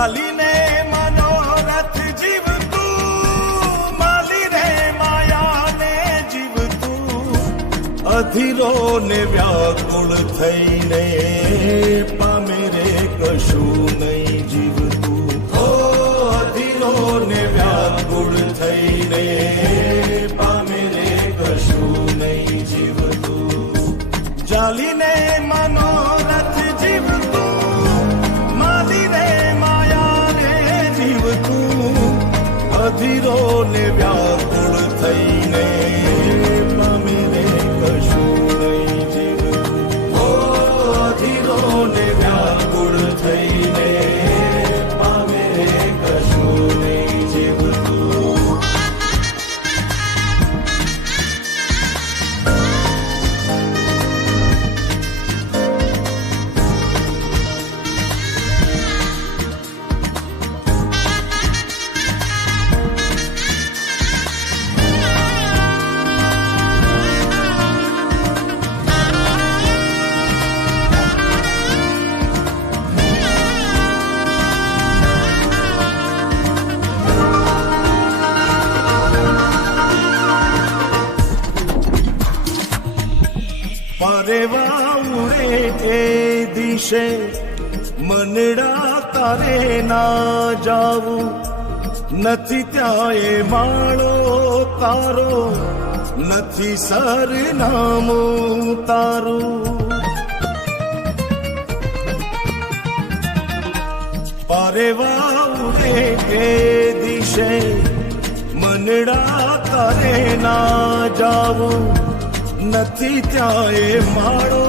ચાલીને મનોરથ જીવતું, માલી રે માયાને જીવતું, અધીરો ને વ્યાકુળ થઈને પામે રે કશું નહીં જીવતું. ઓ અધીરો ને વ્યાકુળ થઈને પામે રે કશું નહીં જીવતું. ચાલીને મનોરથ જીવતું, માલી રે માયાને જીવતું, અધીરો ને વ્યાકુળ થઈને પામે રે કશું નહીં જીવતું. ઓ અધીરો ને વ્યાકુળ થઈને પામે રે કશું નહીં જીવતું. પરેવા ઉરે એ દિશે મનડા તારે ના જાવું, નથી ત્યાં એ માળો તારો, નથી સરનામું તારું. પરેવા ઉરે એ દિશે મનડા તારે ના જાવું, નથી ત્યાં એ માળો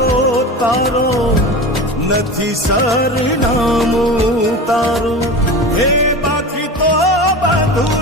તારો, નથી સરનામું તારું. એ બાકી તો બધું